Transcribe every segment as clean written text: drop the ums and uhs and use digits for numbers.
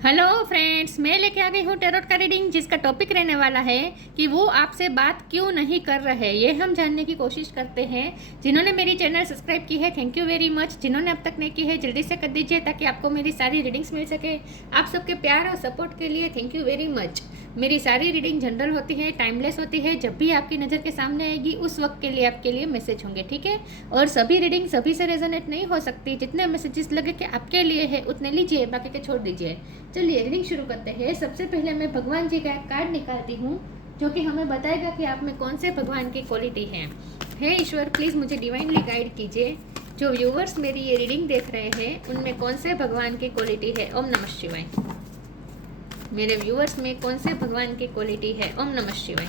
Hello friends, मैं लेके आ गई हूँ टैरोट का रीडिंग, जिसका टॉपिक रहने वाला है कि वो आपसे बात क्यों नहीं कर रहे। ये हम जानने की कोशिश करते हैं। जिन्होंने मेरी चैनल सब्सक्राइब की है, थैंक यू वेरी मच। जिन्होंने अब तक नहीं की है, जल्दी से कर दीजिए ताकि आपको मेरी सारी रीडिंग्स मिल सके। आप सबके प्यार और सपोर्ट के लिए थैंक यू वेरी मच। मेरी सारी रीडिंग जनरल होती है, टाइमलेस होती है। जब भी आपकी नज़र के सामने आएगी उस वक्त के लिए आपके लिए मैसेज होंगे, ठीक है। और सभी रीडिंग सभी से रेजोनेट नहीं हो सकती। जितने मैसेजेस लगे कि आपके लिए है उतने लीजिए, बाकी के छोड़ दीजिए। चलिए रीडिंग शुरू करते हैं। सबसे पहले मैं भगवान जी का एक कार्ड निकालती हूँ जो कि हमें बताएगा कि आप में कौन से भगवान की क्वालिटी है। हे ईश्वर, प्लीज़ मुझे डिवाइनली गाइड कीजिए। जो व्यूवर्स मेरी ये रीडिंग देख रहे हैं उनमें कौन से भगवान की क्वालिटी है। ओम नमः शिवाय। मेरे व्यूवर्स में कौन से भगवान की क्वालिटी है। ओम नमः शिवाय।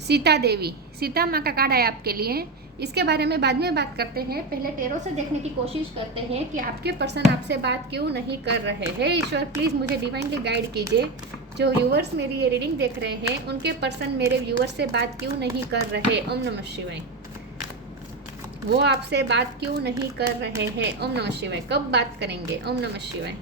सीता देवी, सीता माँ का कार्ड है आपके लिए। इसके बारे में बाद में बात करते हैं। पहले टेरो से देखने की कोशिश करते हैं कि आपके पर्सन आपसे बात क्यों नहीं कर रहे हैं। ईश्वर, प्लीज़ मुझे डिवाइनली गाइड कीजिए। जो व्यूअर्स मेरी ये रीडिंग देख रहे हैं उनके पर्सन मेरे व्यूअर्स से बात क्यों नहीं कर रहे। ओम नमः शिवाय। वो आपसे बात क्यों नहीं कर रहे हैं। ओम नमः शिवाय। कब बात करेंगे। ओम नमः शिवाय।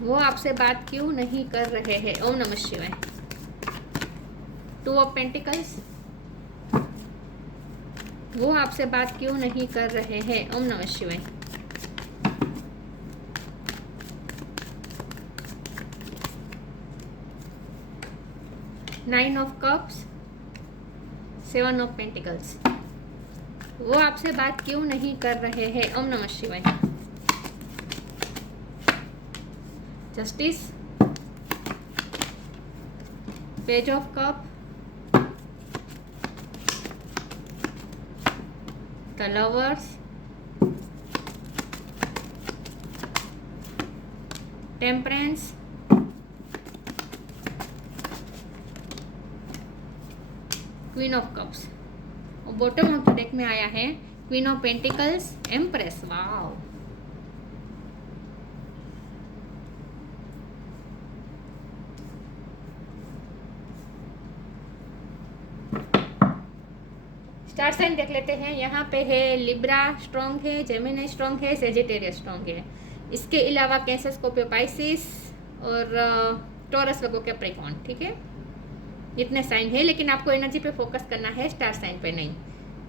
वो आपसे बात क्यों नहीं कर रहे हैं। ओम नमः शिवाय। टू ऑफ पेंटिकल्स, वो आपसे बात क्यों नहीं कर रहे हैं। ओम नमः शिवाय। Nine of cups, seven of pentacles, वो आपसे बात क्यों नहीं कर रहे हैं। ओम नमः शिवाय। Justice, page of cup, the lovers, temperance, queen of cups. और बॉटम ऑफ द डेक में आया है queen of pentacles, empress. Wow, star sign देख लेते हैं। यहाँ पे है लिब्रा स्ट्रॉन्ग है, जेमिनी स्ट्रॉन्ग है, सेजिटेरियस स्ट्रॉन्ग है। इसके अलावा कैंसर, स्कॉर्पियो, पाइसिस और टॉरस, वर्गो, कैप्रिकॉर्न, ठीक है। इतने साइन है, लेकिन आपको एनर्जी पे फोकस करना है, स्टार साइन पे नहीं।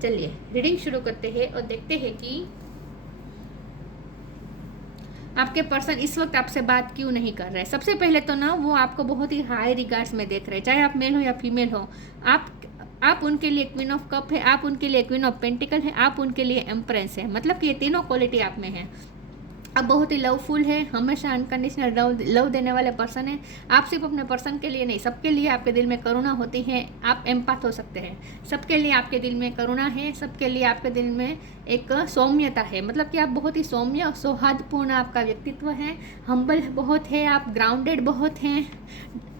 चलिए रीडिंग शुरू करते हैं और देखते हैं कि आपके पर्सन इस वक्त आपसे बात क्यों नहीं कर रहे। सबसे पहले तो ना वो आपको बहुत ही हाई रिगार्ड्स में देख रहे हैं, चाहे आप मेल हो या फीमेल हो। आप उनके लिए क्वीन ऑफ कप है, आप उनके लिए क्वीन ऑफ पेंटिकल है, आप उनके लिए एम्प्रेस है। मतलब कि ये तीनों क्वालिटी आप में है। आप बहुत ही लवफुल है, हमेशा अनकंडीशनल लव देने वाले पर्सन है। आप सिर्फ अपने पर्सन के लिए नहीं, सबके लिए आपके दिल में करुणा होती है। आप एम्पैथ हो सकते हैं। सबके लिए आपके दिल में करुणा है, सबके लिए आपके दिल में एक सौम्यता है। मतलब कि आप बहुत ही सौम्य और सौहार्दपूर्ण आपका व्यक्तित्व है। हम्बल बहुत है, आप ग्राउंडेड बहुत हैं,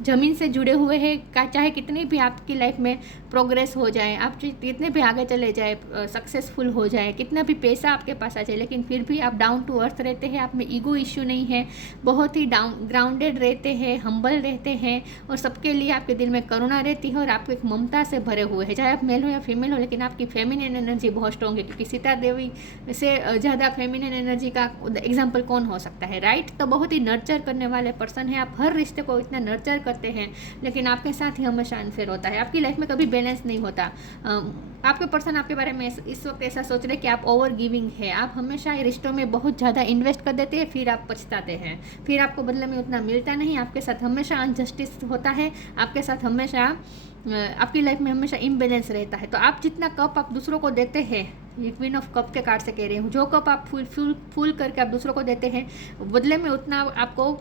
ज़मीन से जुड़े हुए हैं। चाहे कितनी भी आपकी लाइफ में प्रोग्रेस हो जाए, आप कितने भी आगे चले जाए, सक्सेसफुल हो जाए, कितना भी पैसा आपके पास आ जाए, लेकिन फिर भी आप डाउन टू अर्थ रहते हैं। आप में ईगो इश्यू नहीं है, बहुत ही ग्राउंडेड रहते हैं, हम्बल रहते हैं और सबके लिए आपके दिल में करुणा रहती है और आप एक ममता से भरे हुए हैं। चाहे आप मेल हो या फीमेल हो, लेकिन आपकी फेमिनिन एनर्जी बहुत स्ट्रॉन्ग है। क्योंकि सीता देवी से ज़्यादा फेमिनिन एनर्जी का एग्जाम्पल कौन हो सकता है, राइट। तो बहुत ही नर्चर करने वाले पर्सन है आप। हर रिश्ते को इतना नर्चर करते हैं, लेकिन आपके साथ ही हमेशा अनफेयर होता है। आपकी लाइफ में कभी बैलेंस नहीं होता। आपके पर्सन आपके बारे में इस वक्त ऐसा सोच रहे कि आप ओवर गिविंग है। आप हमेशा रिश्तों में बहुत ज़्यादा इन्वेस्ट कर देते हैं, फिर आप पछताते हैं, फिर आपको बदले में उतना मिलता नहीं। आपके साथ हमेशा अनजस्टिस होता है, आपके साथ हमेशा आपकी लाइफ में हमेशा इम्बैलेंस रहता है। तो आप जितना कप आप दूसरों को देते हैं, ये क्वीन ऑफ कप के कार्ड से कह रही हूँ, जो कप आप फुल करके आप दूसरों को देते हैं, बदले में उतना आपको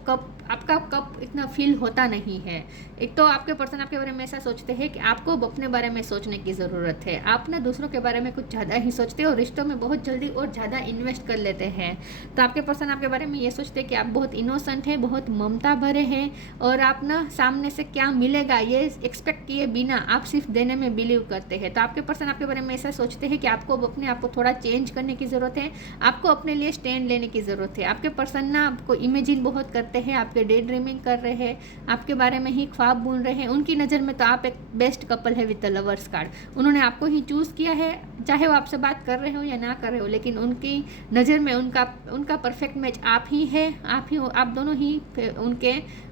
आपका कप इतना फिल होता नहीं है। एक तो आपके पर्सन आपके बारे में ऐसा सोचते हैं कि आपको अपने बारे में सोचने की ज़रूरत है। आप ना दूसरों के बारे में कुछ ज़्यादा ही सोचते हो और रिश्तों में बहुत जल्दी और ज़्यादा इन्वेस्ट कर लेते हैं। तो आपके पर्सन आपके बारे में ये सोचते हैं कि आप बहुत इनोसेंट हैं, बहुत ममता भरे हैं और आप ना सामने से क्या मिलेगा ये एक्सपेक्ट किए बिना आप सिर्फ देने में बिलीव करते हैं। तो आपके पर्सन आपके बारे में ऐसा सोचते हैं कि आपको अपने आपको थोड़ा चेंज करने की ज़रूरत है, आपको अपने लिए स्टैंड लेने की ज़रूरत है। आपके पर्सन ना आपको इमेजिन बहुत करते हैं, आपके डे ड्रीमिंग कर रहे हैं, आपके बारे में ही ख्वाब बुन रहे हैं। उनकी नज़र में तो आप एक बेस्ट कपल है विद द लवर्स कार्ड। उन्होंने आपको ही चूज़ किया है, चाहे वो आपसे बात कर रहे हो या ना कर रहे हो, लेकिन उनकी नज़र में उनका परफेक्ट मैच आप ही है। आप दोनों ही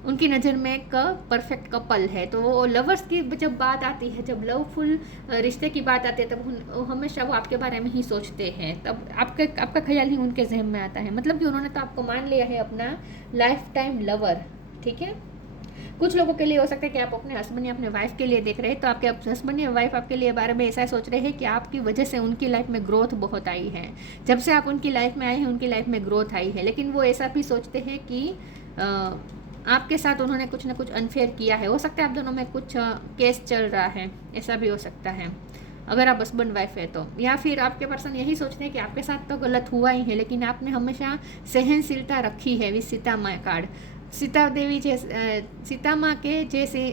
उनकी नज़र में एक परफेक्ट कपल है। तो वो लवर्स की जब बात आती है, जब लवफुल रिश्ते की बात आती है, तब हमेशा वो आपके बारे में ही सोचते हैं, तब आपका ख्याल ही उनके जहन में आता है। मतलब कि उन्होंने तो आपको मान लिया है अपना लाइफ टाइम लवर। ठीक है, कुछ लोगों के लिए हो सकता है कि आप अपने हस्बैंड या अपने वाइफ के लिए देख रहे हैं, तो आपके हस्बैंड या वाइफ आपके लिए बारे में ऐसा सोच रहे हैं कि आपकी वजह से उनकी लाइफ में ग्रोथ बहुत आई है। जब से आप उनकी लाइफ में आए हैं, उनकी लाइफ में ग्रोथ आई है। लेकिन वो ऐसा भी सोचते हैं कि आपके साथ उन्होंने कुछ ना कुछ अनफेयर किया है। हो सकता है आप दोनों में कुछ केस चल रहा है, ऐसा भी हो सकता है अगर आप हस्बैंड वाइफ है तो। या फिर आपके पर्सन यही सोचते हैं कि आपके साथ तो गलत हुआ ही है, लेकिन आपने हमेशा सहनशीलता रखी है। विद सीता माँ कार्ड, सीता माँ के जैसे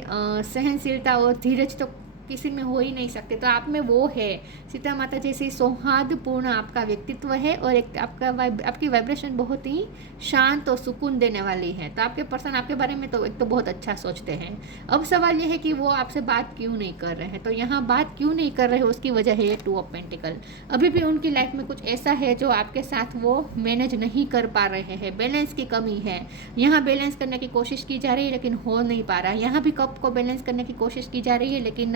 सहनशीलता और धीरज तो किसी में हो ही नहीं सकते, तो आप में वो है। सीता माता जैसी सौहार्दपूर्ण आपका व्यक्तित्व है, और एक आपकी वाइब्रेशन बहुत ही शांत और सुकून देने वाली है। तो आपके पर्सन आपके बारे में तो एक तो बहुत अच्छा सोचते हैं। अब सवाल ये है कि वो आपसे बात क्यों नहीं कर रहे हैं। तो यहाँ बात क्यों नहीं कर रहे हैं, उसकी वजह है 2 ऑफ पेंटिकल। अभी भी उनकी लाइफ में कुछ ऐसा है जो आपके साथ वो मैनेज नहीं कर पा रहे हैं। बैलेंस की कमी है। यहाँ बैलेंस करने की कोशिश की जा रही है, लेकिन हो नहीं पा रहा है। यहाँ भी कप को बैलेंस करने की कोशिश की जा रही है, लेकिन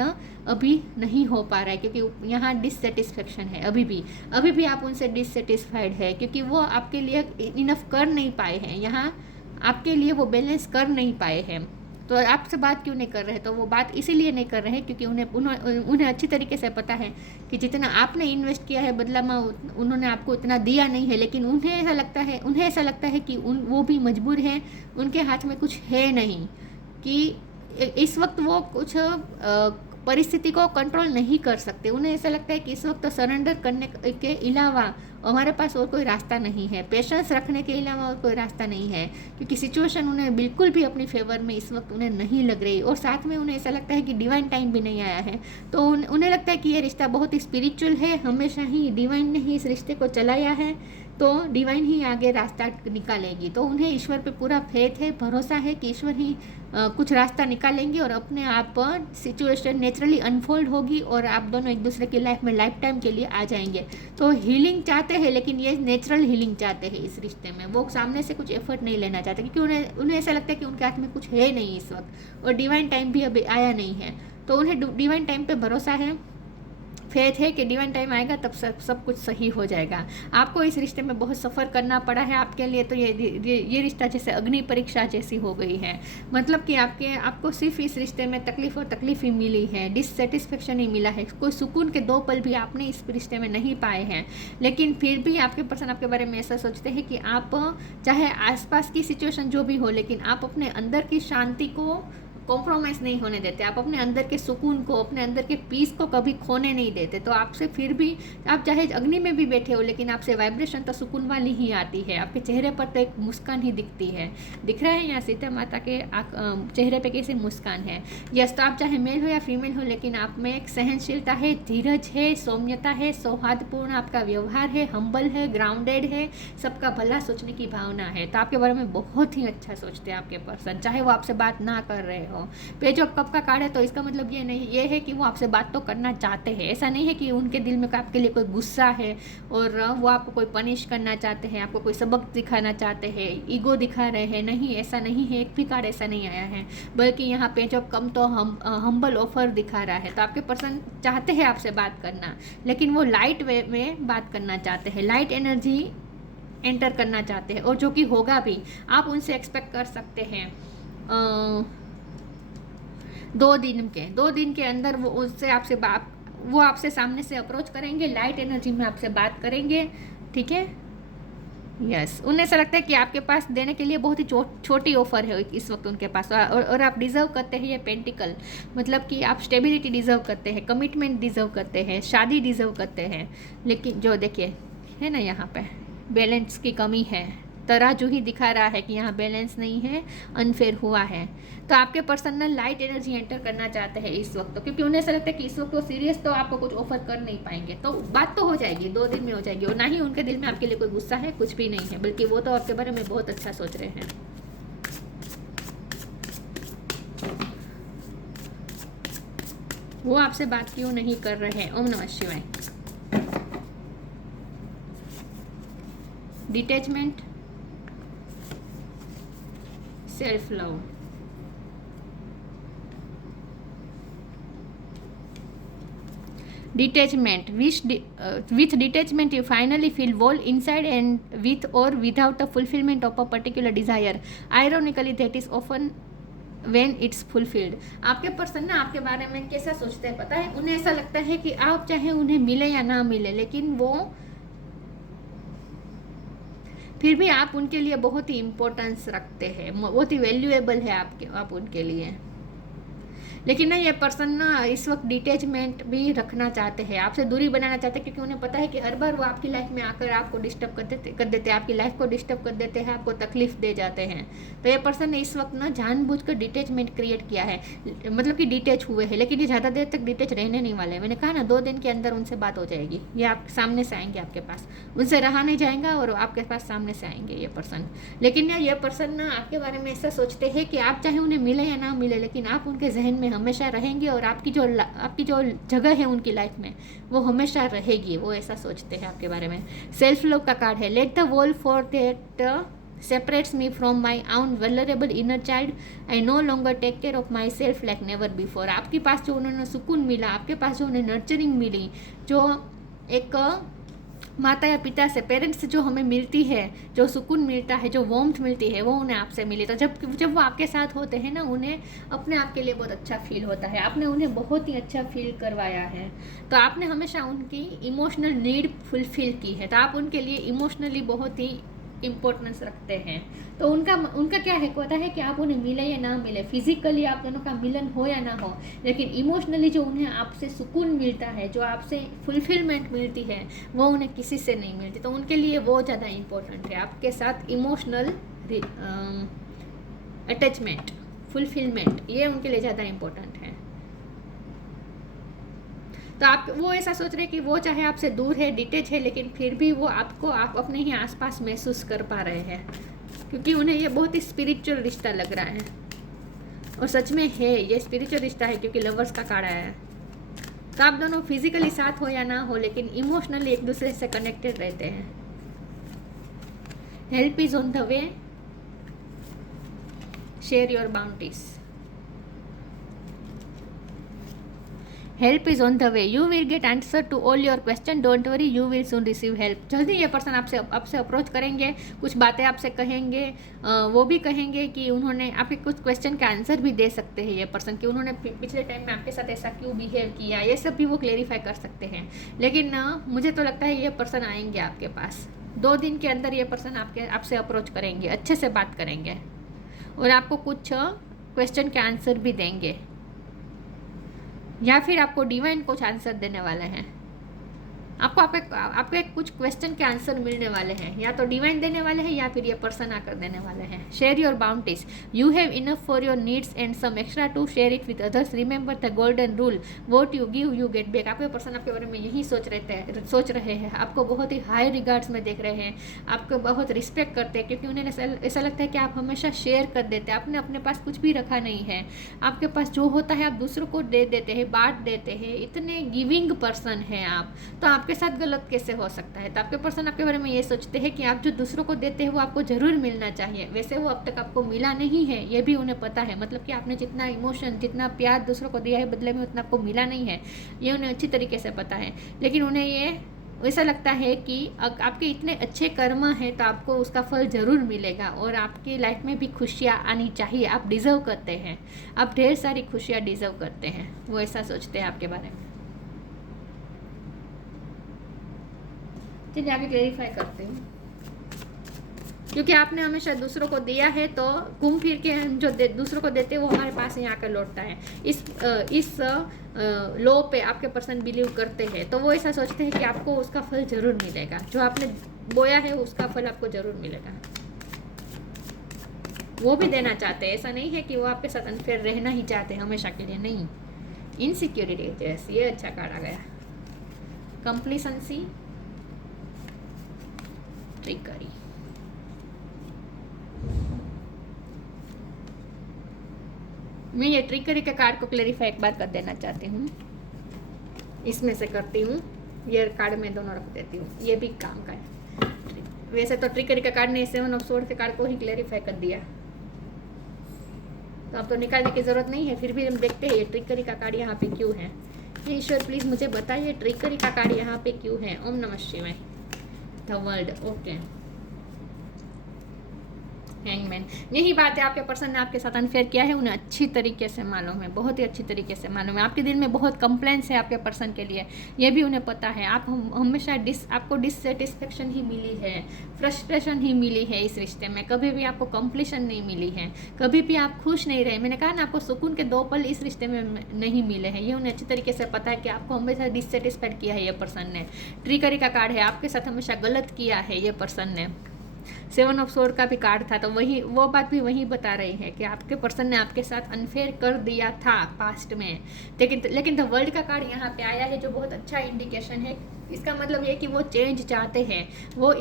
अभी नहीं हो पा रहा है, क्योंकि यहाँ डिससेटिस्फेक्शन है। अभी भी आप उनसे डिससेटिस्फाइड है, क्योंकि वो आपके लिए इनफ कर नहीं पाए हैं। यहाँ आपके लिए वो बैलेंस कर नहीं पाए हैं। तो आपसे बात क्यों नहीं कर रहे हैं, तो वो बात इसीलिए नहीं कर रहे हैं क्योंकि उन्हें अच्छी तरीके से पता है कि जितना आपने इन्वेस्ट किया है बदला में उन्होंने आपको उतना दिया नहीं है। लेकिन उन्हें ऐसा लगता है कि वो भी मजबूर हैं, उनके हाथ में कुछ है नहीं, कि इस वक्त वो कुछ परिस्थिति को कंट्रोल नहीं कर सकते। उन्हें ऐसा लगता है कि इस वक्त तो सरेंडर करने के अलावा हमारे पास और कोई रास्ता नहीं है, पेशेंस रखने के अलावा और कोई रास्ता नहीं है, क्योंकि सिचुएशन उन्हें बिल्कुल भी अपनी फेवर में इस वक्त उन्हें नहीं लग रही। और साथ में उन्हें ऐसा लगता है कि डिवाइन टाइम भी नहीं आया है। तो उन्हें लगता है कि ये रिश्ता बहुत ही स्पिरिचुअल है, हमेशा ही डिवाइन ने ही इस रिश्ते को चलाया है, तो डिवाइन ही आगे रास्ता निकालेगी। तो उन्हें ईश्वर पे पूरा फेथ है, भरोसा है कि ईश्वर ही कुछ रास्ता निकालेंगे, और अपने आप सिचुएशन नेचुरली अनफोल्ड होगी, और आप दोनों एक दूसरे की लाइफ में लाइफ टाइम के लिए आ जाएंगे। तो हीलिंग चाहते हैं, लेकिन ये नेचुरल हीलिंग चाहते हैं इस रिश्ते में। वो सामने से कुछ एफर्ट नहीं लेना चाहते, क्योंकि उन्हें ऐसा लगता है कि उनके हाथ में कुछ है नहीं इस वक्त, और डिवाइन टाइम भी अभी आया नहीं है। तो उन्हें डिवाइन टाइम पे भरोसा है, फेथ है कि डिवाइन टाइम आएगा तब सब कुछ सही हो जाएगा। आपको इस रिश्ते में बहुत सफ़र करना पड़ा है। आपके लिए तो ये रिश्ता जैसे अग्नि परीक्षा जैसी हो गई है। मतलब कि आपको सिर्फ इस रिश्ते में तकलीफ ही मिली है, डिससेटिस्फेक्शन ही मिला है। कोई सुकून के 2 पल भी आपने इस रिश्ते में नहीं पाए हैं। लेकिन फिर भी आपके पर्सन आपके बारे में ऐसा सोचते हैं कि आप चाहे आसपास की सिचुएशन जो भी हो, लेकिन आप अपने अंदर की शांति को कॉम्प्रोमाइज़ नहीं होने देते। आप अपने अंदर के सुकून को, अपने अंदर के पीस को कभी खोने नहीं देते। तो आपसे फिर भी, आप चाहे अग्नि में भी बैठे हो, लेकिन आपसे वाइब्रेशन तो सुकून वाली ही आती है। आपके चेहरे पर तो एक मुस्कान ही दिखती है। दिख रहा है यहाँ सीता माता के चेहरे पे कैसी मुस्कान है। यस, तो आप चाहे मेल हो या फीमेल हो, लेकिन आप में एक सहनशीलता है, धीरज है, सौम्यता है, सौहार्दपूर्ण आपका व्यवहार है, हम्बल है, ग्राउंडेड है, सबका भला सोचने की भावना है। तो आपके बारे में बहुत ही अच्छा सोचते हैं आपके पर्सन, चाहे वो आपसे बात ना कर रहे हो। पेज ऑफ कप का कार्ड है, तो इसका मतलब ये है कि वो आपसे बात तो करना चाहते हैं। ऐसा नहीं है कि उनके दिल में आपके लिए कोई गुस्सा है और वो आपको कोई पनिश करना चाहते हैं, आपको कोई सबक दिखाना चाहते हैं, ईगो दिखा रहे हैं। नहीं, ऐसा नहीं है, एक भी कार्ड ऐसा नहीं आया है। बल्कि यहाँ पेज ऑफ कम तो हम्बल ऑफर दिखा रहा है। तो आपके पर्सन चाहते हैं आपसे बात करना, लेकिन वो लाइट वे में बात करना चाहते हैं, लाइट एनर्जी एंटर करना चाहते हैं, और जो कि होगा भी। आप उनसे एक्सपेक्ट कर सकते हैं 2 दिन के अंदर वो आपसे सामने से अप्रोच करेंगे, लाइट एनर्जी में आपसे बात करेंगे। ठीक है, यस। उन्हें ऐसा लगता है कि आपके पास देने के लिए बहुत ही छोटी ऑफर है इस वक्त उनके पास, और आप डिज़र्व करते हैं ये पेंटिकल। मतलब कि आप स्टेबिलिटी डिज़र्व करते हैं, कमिटमेंट डिज़र्व करते हैं, शादी डिज़र्व करते हैं। लेकिन जो देखिए है ना, यहाँ पे बैलेंस की कमी है। तराजू ही दिखा रहा है कि यहाँ बैलेंस नहीं है, अनफेयर हुआ है। तो आपके पर्सन ना लाइट एनर्जी एंटर करना चाहते हैं इस वक्त, तो क्योंकि उन्हें ऐसा लगता है कि इस वक्त वो सीरियस तो आपको कुछ ऑफर कर नहीं पाएंगे। तो बात तो हो जाएगी, 2 दिन में हो जाएगी, और ना ही उनके दिल में आपके लिए कोई गुस्सा है, कुछ भी नहीं है, बल्कि वो तो आपके बारे में बहुत अच्छा सोच रहे हैं। वो आपसे बात क्यों नहीं कर रहे हैं? ओम नमः शिवाय। Detachment, self love, detachment with detachment you finally feel whole inside and with or without the fulfillment of a particular desire. Ironically that is often when it's fulfilled. आपके पर्सन ना आपके बारे में कैसा सोचते हैं पता है? उन्हें ऐसा लगता है कि आप चाहे उन्हें मिले या ना मिले, लेकिन वो फिर भी आप उनके लिए बहुत ही इम्पोर्टेंस रखते हैं, बहुत ही वैल्यूएबल है आप उनके लिए। लेकिन ना ये पर्सन ना इस वक्त डिटैचमेंट भी रखना चाहते हैं, आपसे दूरी बनाना चाहते हैं, क्योंकि उन्हें पता है कि हर बार वो आपकी लाइफ में आकर आपको डिस्टर्ब कर देते हैं, आपकी लाइफ को डिस्टर्ब कर देते हैं, आपको तकलीफ दे जाते हैं। तो ये पर्सन ने इस वक्त ना जानबूझकर डिटैचमेंट क्रिएट किया है, मतलब कि डिटैच हुए हैं, लेकिन ये ज़्यादा देर तक डिटैच रहने नहीं वाले हैं। मैंने कहा ना 2 दिन के अंदर उनसे बात हो जाएगी, ये आप सामने से आएंगे आपके पास, उनसे रहा नहीं जाएगा और आपके पास सामने से आएंगे ये पर्सन। लेकिन ना ये पर्सन ना आपके बारे में ऐसा सोचते हैं कि आप चाहे उन्हें मिले या ना मिले, लेकिन आप उनके जहन में हमेशा रहेंगे और आपकी जो जगह है उनकी लाइफ में वो हमेशा रहेगी। वो ऐसा सोचते हैं आपके बारे में। सेल्फ लव का कार्ड है, let the wall for that separates me from my own vulnerable inner child. I no longer take care of myself like never before. आपके पास जो उन्हें सुकून मिला, आपके पास जो उन्हें नर्चरिंग मिली, जो एक माता या पिता से, पेरेंट्स से जो हमें मिलती है, जो सुकून मिलता है, जो वार्मथ मिलती है, वो उन्हें आपसे मिली। तो जब वो आपके साथ होते हैं ना, उन्हें अपने आप के लिए बहुत अच्छा फील होता है, आपने उन्हें बहुत ही अच्छा फील करवाया है। तो आपने हमेशा उनकी इमोशनल नीड फुलफिल की है, तो आप उनके लिए इमोशनली बहुत ही इम्पोर्टेंस रखते हैं। तो उनका क्या है पता है कि आप उन्हें मिले या ना मिले, फिजिकली आप दोनों का मिलन हो या ना हो, लेकिन इमोशनली जो उन्हें आपसे सुकून मिलता है, जो आपसे फुलफिलमेंट मिलती है, वो उन्हें किसी से नहीं मिलती। तो उनके लिए वो ज़्यादा इम्पोर्टेंट है, आपके साथ इमोशनल अटैचमेंट, फुलफिलमेंट, ये उनके लिए ज़्यादा इम्पोर्टेंट है। तो वो ऐसा सोच रहे हैं कि वो चाहे आपसे दूर है, डिटेच है, लेकिन फिर भी वो आप अपने ही आसपास महसूस कर पा रहे हैं, क्योंकि उन्हें ये बहुत ही स्पिरिचुअल रिश्ता लग रहा है। और सच में है, ये स्पिरिचुअल रिश्ता है, क्योंकि लवर्स का कार्ड आया है। तो आप दोनों फिजिकली साथ हो या ना हो, लेकिन इमोशनली एक दूसरे से कनेक्टेड रहते हैं। Help is on the way, share your boundaries. Help is on the way, you will get answer to all your question, don't worry, you will soon receive help. जल्दी ये पर्सन आपसे approach करेंगे, कुछ बातें आपसे कहेंगे, वो भी कहेंगे कि उन्होंने आपके कुछ क्वेश्चन का आंसर भी दे सकते हैं ये पर्सन, कि उन्होंने पिछले टाइम में आपके साथ ऐसा क्यों बिहेव किया, ये सब भी वो क्लेरिफाई कर सकते हैं। लेकिन मुझे तो लगता है ये पर्सन आएंगे आपके पास 2 दिन के अंदर। ये पर्सन आपसे अप्रोच करेंगे, अच्छे से बात करेंगे और आपको कुछ क्वेश्चन के आंसर भी देंगे, या फिर आपको डिवाइन कुछ आंसर देने वाले हैं। आपके कुछ क्वेश्चन के आंसर मिलने वाले हैं, या तो डिवाइन देने वाले हैं या फिर ये पर्सन आकर देने वाले हैं। Share your boundaries, you have enough for your needs and some extra to share it with others, remember the golden rule, what you give you get back. आपके पर्सन आपके बारे में यही सोच रहे हैं, आपको बहुत ही हाई रिगार्ड्स में देख रहे हैं, आपको बहुत रिस्पेक्ट करते हैं, क्योंकि उन्हें ऐसा लगता है कि आप हमेशा शेयर कर देते हैं, आपने अपने पास कुछ भी रखा नहीं है, आपके पास जो होता है आप दूसरों को दे देते हैं, बांट देते हैं, इतने गिविंग पर्सन हैं आप। तो आपके साथ गलत कैसे हो सकता है? तो आपके पर्सन आपके बारे में ये सोचते हैं कि आप जो दूसरों को देते हैं वो आपको ज़रूर मिलना चाहिए, वैसे वो अब तक आपको मिला नहीं है, ये भी उन्हें पता है। मतलब कि आपने जितना इमोशन, जितना प्यार दूसरों को दिया है, बदले में उतना आपको मिला नहीं है, ये उन्हें अच्छी तरीके से पता है। लेकिन उन्हें ये ऐसा लगता है कि आपके इतने अच्छे कर्म हैं तो आपको उसका फल ज़रूर मिलेगा, और आपकी लाइफ में भी खुशियाँ आनी चाहिए, आप डिज़र्व करते हैं, आप ढेर सारी खुशियाँ डिज़र्व करते हैं, वो ऐसा सोचते हैं आपके बारे में। चलिए आगे क्लेरिफाई करते हैं, क्योंकि आपने हमेशा दूसरों को दिया है, तो घूम फिर के हम जो दूसरों को देते हैं वो हमारे पास ही आकर लौटता है। इस लॉ पे आपके पर्सन बिलीव करते हैं, तो वो ऐसा सोचते हैं कि आपको उसका फल ज़रूर मिलेगा, जो आपने बोया है उसका फल आपको ज़रूर मिलेगा। वो भी देना चाहते हैं। ऐसा नहीं है कि वो आपके साथ अनफेयर रहना ही चाहते हैं हमेशा के लिए, नहीं। इनसिक्योरिटी, जैसे ये अच्छा कार्ड आ गया। कंप्लीसेंसी, ट्रिकरी। मैं ये ट्रिकरी के कार्ड को क्लेरिफाई एक बार कर देना चाहती हूँ, इसमें से करती हूँ, ये कार्ड में दोनों रख देती हूँ, ये भी काम का है। वैसे तो ट्रिकरी का कार्ड ने 7 ऑफ सोर्ड के कार्ड को ही क्लेरिफाई कर दिया, तो अब तो निकालने की जरूरत नहीं है। फिर भी हम देखते हैं ये ट्रिकरी का कार्ड यहाँ पे क्यों है। ये ईश्वर प्लीज मुझे बताइए ट्रिकरी का कार्ड यहाँ पे क्यों है। ओम नमः शिवाय। The world, okay. हैंगमैन, यही बात है, आपके पर्सन ने आपके साथ अनफेयर किया है, उन्हें अच्छी तरीके से मालूम है, बहुत ही अच्छी तरीके से मालूम है। आपके दिल में बहुत कंप्लेंट्स है आपके पर्सन के लिए, ये भी उन्हें पता है। आप हमेशा आपको डिससेटिस्फेक्शन ही मिली है, फ्रस्ट्रेशन ही मिली है इस रिश्ते में, कभी भी आपको कंप्लीशन नहीं मिली है, कभी भी आप खुश नहीं रहे। मैंने कहा ना, आपको सुकून के 2 पल इस रिश्ते में नहीं मिले हैं, ये उन्हें अच्छी तरीके से पता है कि आपको हमेशा डिससेटिस्फाइड किया है ये पर्सन ने। ट्रिकरी का कार्ड है, आपके साथ हमेशा गलत किया है ये पर्सन ने। 7 ऑफ सोर्ड का भी कार्ड था, तो वही वो बात भी वही बता रही है कि आपके पर्सन ने आपके साथ अनफेयर कर दिया था पास्ट में। लेकिन द वर्ल्ड का कार्ड यहाँ पे आया है, जो बहुत अच्छा इंडिकेशन है। इसका मतलब ये कि वो चेंज चाहते हैं, वो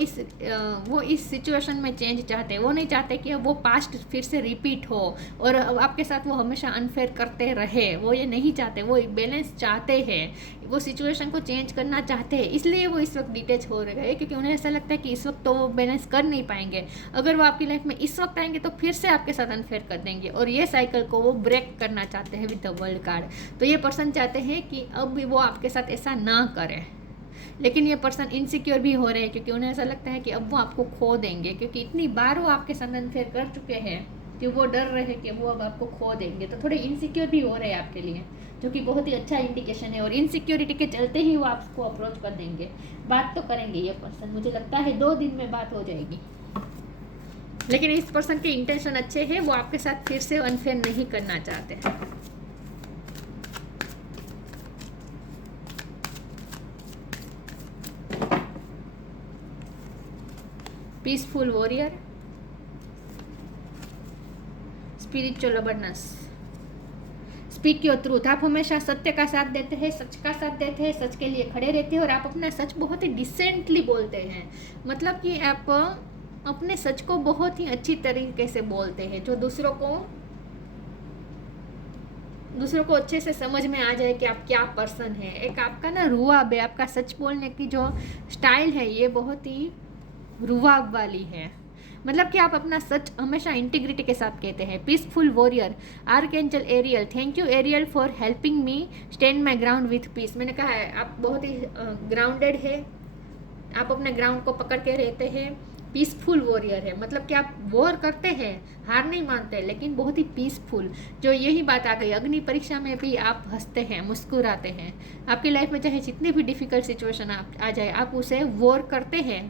इस सिचुएशन में चेंज चाहते हैं। वो नहीं चाहते कि वो पास्ट फिर से रिपीट हो और आपके साथ वो हमेशा अनफेयर करते रहे, वो ये नहीं चाहते। वो एक बैलेंस चाहते हैं, वो सिचुएशन को चेंज करना चाहते हैं, इसलिए वो इस वक्त डिटेच हो रहे हैं, क्योंकि उन्हें ऐसा लगता है कि इस वक्त तो वो बैलेंस कर नहीं पाएंगे। अगर वो आपकी लाइफ में इस वक्त आएंगे तो फिर से आपके साथ अनफेयर कर देंगे, और ये साइकिल को वो ब्रेक करना चाहते हैं विद द वर्ल्ड कार्ड। तो ये पर्सन चाहते हैं कि अब भी वो आपके साथ ऐसा ना करे, लेकिन ये पर्सन इनसिक्योर भी हो रहे हैं, क्योंकि उन्हें ऐसा लगता है कि अब वो आपको खो देंगे, क्योंकि इतनी बार वो आपके साथ अनफेयर कर चुके हैं कि वो डर रहे हैं कि वो अब आपको खो देंगे। तो थोड़े इनसिक्योर भी हो रहे हैं आपके लिए, जो कि बहुत ही अच्छा इंडिकेशन है। और इनसिक्योरिटी के चलते ही वो आपको अप्रोच कर देंगे, बात तो करेंगे ये पर्सन। मुझे लगता है 2 दिन में बात हो जाएगी, लेकिन इस पर्सन के इंटेंशन अच्छे हैं, वो आपके साथ फिर से अनफेयर नहीं करना चाहते हैं। Peaceful warrior, spiritual abundance, speak your truth. आप हमेशा सत्य का साथ देते हैं, सच का साथ देते हैं, सच के लिए खड़े रहते हैं, और आप अपना सच बहुत ही डिसेंटली बोलते हैं। मतलब कि आप अपने सच को बहुत ही अच्छी तरीके से बोलते हैं, जो दूसरों को अच्छे से समझ में आ जाए कि आप क्या पर्सन है। एक आपका ना रुआब है, आपका सच बोलने की जो स्टाइल है, ये बहुत ही रुआब वाली है। मतलब कि आप अपना सच हमेशा इंटीग्रिटी के साथ कहते हैं। Peaceful warrior, archangel Ariel, thank you Ariel for helping me stand my ground with peace. मैंने कहा है आप बहुत ही ग्राउंडेड है, आप अपने ग्राउंड को पकड़ के रहते हैं। पीसफुल वॉरियर है, मतलब कि आप वॉर करते हैं, हार नहीं मानते, लेकिन बहुत ही पीसफुल। जो यही बात आ गई, अग्नि परीक्षा में भी आप हंसते हैं, मुस्कुराते हैं। आपकी लाइफ में चाहे जितनी भी डिफिकल्ट सिचुएशन आ जाए, आप उसे वॉर करते हैं,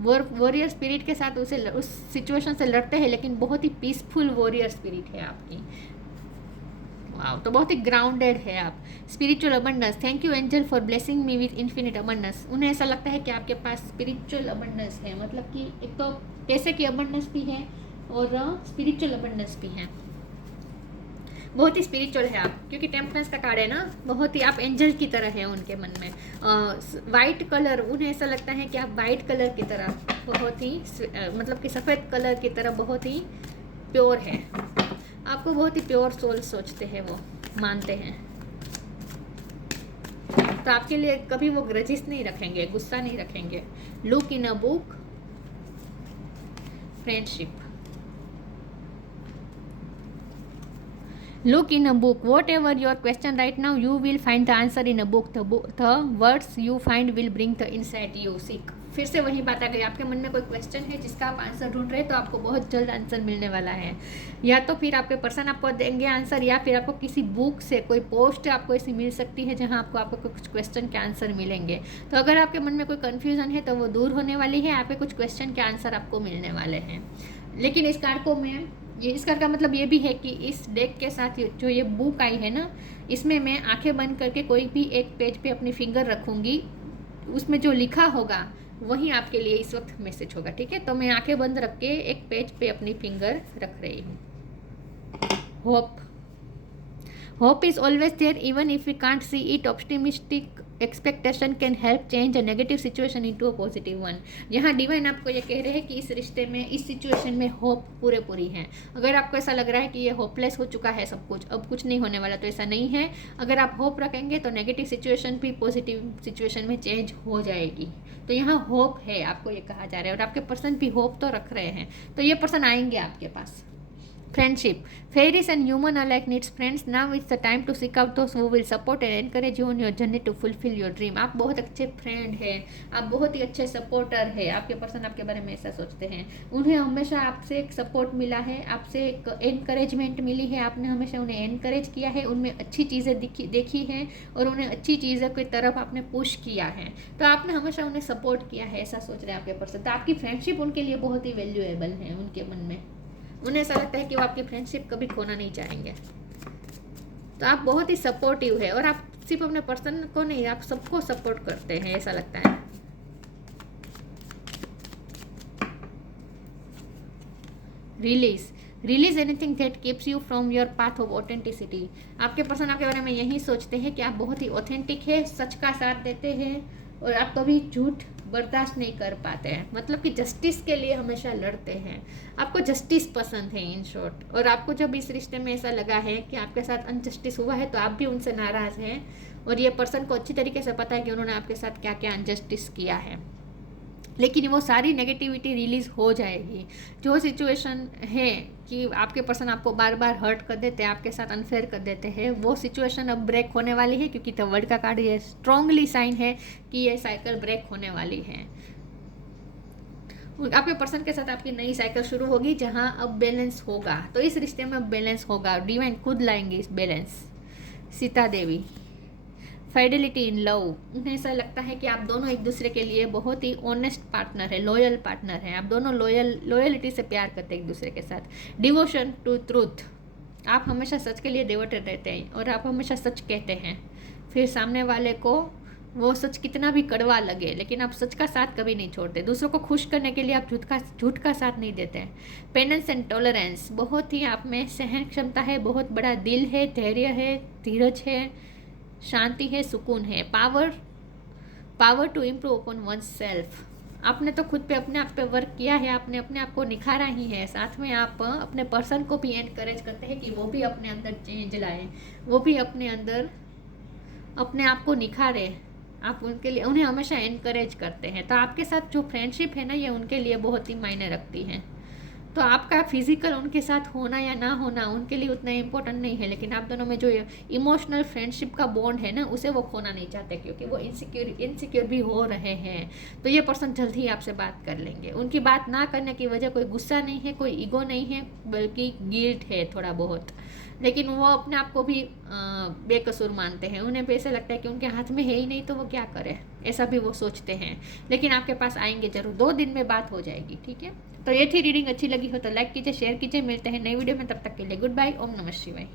वॉरियर स्पिरिट के साथ उस सिचुएशन से लड़ते हैं, लेकिन बहुत ही पीसफुल वॉरियर स्पिरिट है आपकी। वाह, तो बहुत ही ग्राउंडेड है आप। Spiritual abundance, thank you angel for blessing me with infinite abundance. उन्हें ऐसा लगता है कि आपके पास स्पिरिचुअल अबंडेंस है, मतलब कि एक तो पैसे की अबंडेंस भी है और स्पिरिचुअल अबंडेंस भी है। बहुत ही स्पिरिचुअल है आप, क्योंकि टेम्परेंस का कार्ड है ना, बहुत ही आप एंजल की तरह है उनके मन में। वाइट कलर, उन्हें ऐसा लगता है कि आप वाइट कलर की तरह बहुत ही मतलब कि सफ़ेद कलर की तरह बहुत ही प्योर है। आपको बहुत ही प्योर सोल सोचते हैं, वो मानते हैं। तो आपके लिए कभी वो ग्रजिस नहीं रखेंगे, गुस्सा नहीं रखेंगे। Look in a book, friendship. Look in a book. Whatever your question right now, you will find the answer in a book. The words you find will bring the insight you seek. फिर से वही बात आ गई, आपके मन में कोई question है जिसका आप आंसर ढूंढ रहे हैं, तो आपको बहुत जल्द आंसर मिलने वाला है। या तो फिर आपके पर्सन आपको देंगे आंसर, या फिर आपको किसी बुक से कोई पोस्ट आपको ऐसी मिल सकती है जहां आपको कुछ क्वेश्चन के आंसर मिलेंगे। तो अगर आपके मन में कोई कन्फ्यूजन है तो वो दूर होने वाली है, आपके कुछ क्वेश्चन के आंसर आपको मिलने वाले हैं। लेकिन इस कार्ड को मैं इस कार्ड का मतलब ये भी है कि इस डेक के साथ जो ये बुक आई है ना, इसमें मैं आंखें बंद करके कोई भी एक पेज पे अपनी फिंगर रखूँगी, उसमें जो लिखा होगा वही आपके लिए इस वक्त मैसेज होगा। ठीक है, तो मैं आंखें बंद रख के एक पेज पे अपनी फिंगर रख रही हूँ। Hope is always there even if we can't see it. Optimistic expectation can help change a negative situation into a positive one. यहाँ डिवाइन आपको ये कह रहे हैं कि इस रिश्ते में, इस सिचुएशन में होप पूरी है। अगर आपको ऐसा लग रहा है कि ये होपलेस हो चुका है सब कुछ, अब कुछ नहीं होने वाला, तो ऐसा नहीं है। अगर आप होप रखेंगे तो नेगेटिव सिचुएशन भी पॉजिटिव सिचुएशन में चेंज हो जाएगी। तो यहाँ होप है, आपको ये कहा जा रहा है, और आपके पर्सन भी होप तो रख रहे हैं, तो ये पर्सन आएंगे आपके पास। Friendship. Fairies and human alike needs friends. Now it's the time to seek out those who will support and encourage you on your journey to fulfill your dream. आप बहुत अच्छे फ्रेंड हैं, आप बहुत ही अच्छे सपोर्टर हैं। आपके पर्सन आपके बारे में ऐसा सोचते हैं। उन्हें हमेशा आपसे एक सपोर्ट मिला है, आपसे एक एनकरेजमेंट मिली है, आपने हमेशा उन्हें एनकरेज किया है, उनमें अच्छी चीज़ें देखी हैं और उन्हें अच्छी चीज़ों की तरफ आपने पुश किया है। तो आपने हमेशा उन्हें सपोर्ट किया है, ऐसा सोच रहे हैं आपके पर्सन। तो आपकी फ्रेंडशिप उनके लिए बहुत ही वैल्यूएबल है। उनके मन में उन्हें ऐसा लगता है कि वो आपकी फ्रेंडशिप कभी खोना नहीं चाहेंगे। तो आप बहुत ही सपोर्टिव है, और आप सिर्फ अपने पर्सन को नहीं, आप सबको सपोर्ट करते हैं, ऐसा लगता है। Release anything that keeps you from your path of authenticity. आपके पर्सन आपके बारे में यही सोचते हैं कि आप बहुत ही ऑथेंटिक है, सच का साथ देते हैं, और आप कभी झूठ बर्दाश्त नहीं कर पाते हैं। मतलब कि जस्टिस के लिए हमेशा लड़ते हैं, आपको जस्टिस पसंद है इन शॉर्ट। और आपको जब इस रिश्ते में ऐसा लगा है कि आपके साथ अनजस्टिस हुआ है, तो आप भी उनसे नाराज़ हैं, और ये पर्सन को अच्छी तरीके से पता है कि उन्होंने आपके साथ क्या क्या अनजस्टिस किया है। लेकिन वो सारी नेगेटिविटी रिलीज़ हो जाएगी। जो सिचुएशन है कि आपके पर्सन आपको बार बार हर्ट कर देते हैं, आपके साथ अनफेयर कर देते हैं, वो सिचुएशन अब ब्रेक होने वाली है, क्योंकि द वर्ल्ड का कार्ड ये स्ट्रॉन्गली साइन है कि ये साइकिल ब्रेक होने वाली है। आपके पर्सन के साथ आपकी नई साइकिल शुरू होगी, जहां अब बैलेंस होगा। तो इस रिश्ते में अब बैलेंस होगा, डिवाइन खुद लाएंगे इस balance. Sita Devi, fidelity in love. उन्हें ऐसा लगता है कि आप दोनों एक दूसरे के लिए बहुत ही ऑनेस्ट पार्टनर है, लॉयल पार्टनर है। आप दोनों लॉयलिटी से प्यार करते हैं एक दूसरे के साथ। डिवोशन टू ट्रूथ, आप हमेशा सच के लिए डिवोटेड रहते हैं, और आप हमेशा सच कहते हैं, फिर सामने वाले को वो सच कितना भी कड़वा लगे, लेकिन आप सच का साथ कभी नहीं छोड़ते। दूसरों को खुश करने के लिए आप झूठ का साथ नहीं देते हैं। पेनेंस एंड टॉलरेंस, बहुत ही आप में सहन क्षमता है, बहुत बड़ा दिल है, धैर्य है, धीरज है, शांति है, सुकून है। Power to improve upon oneself, आपने तो खुद पे अपने आप पे वर्क किया है, आपने अपने आप को निखारा ही है। साथ में आप अपने पर्सन को भी एनकरेज करते हैं कि वो भी अपने अंदर चेंज लाए, वो भी अपने अंदर अपने आप को निखारे। आप उनके लिए, उन्हें हमेशा एनकरेज करते हैं। तो आपके साथ जो फ्रेंडशिप है ना, ये उनके लिए बहुत ही मायने रखती है। तो आपका फिजिकल उनके साथ होना या ना होना उनके लिए उतना इम्पोर्टेंट नहीं है, लेकिन आप दोनों में जो इमोशनल फ्रेंडशिप का बॉन्ड है ना, उसे वो खोना नहीं चाहते, क्योंकि वो इनसिक्योर भी हो रहे हैं। तो ये पर्सन जल्द ही आपसे बात कर लेंगे। उनकी बात ना करने की वजह कोई गुस्सा नहीं है, कोई ईगो नहीं है, बल्कि गिल्ट है थोड़ा बहुत। लेकिन वो अपने आप को भी बेकसूर मानते हैं। उन्हें भी ऐसा लगता है कि उनके हाथ में है ही नहीं, तो वो क्या करें, ऐसा भी वो सोचते हैं। लेकिन आपके पास आएंगे जरूर, 2 दिन में बात हो जाएगी। ठीक है, तो ये थी रीडिंग। अच्छी लगी हो तो लाइक कीजिए, शेयर कीजिए। मिलते हैं नई वीडियो में, तब तक के लिए गुड बाय। ओम नमः शिवाय।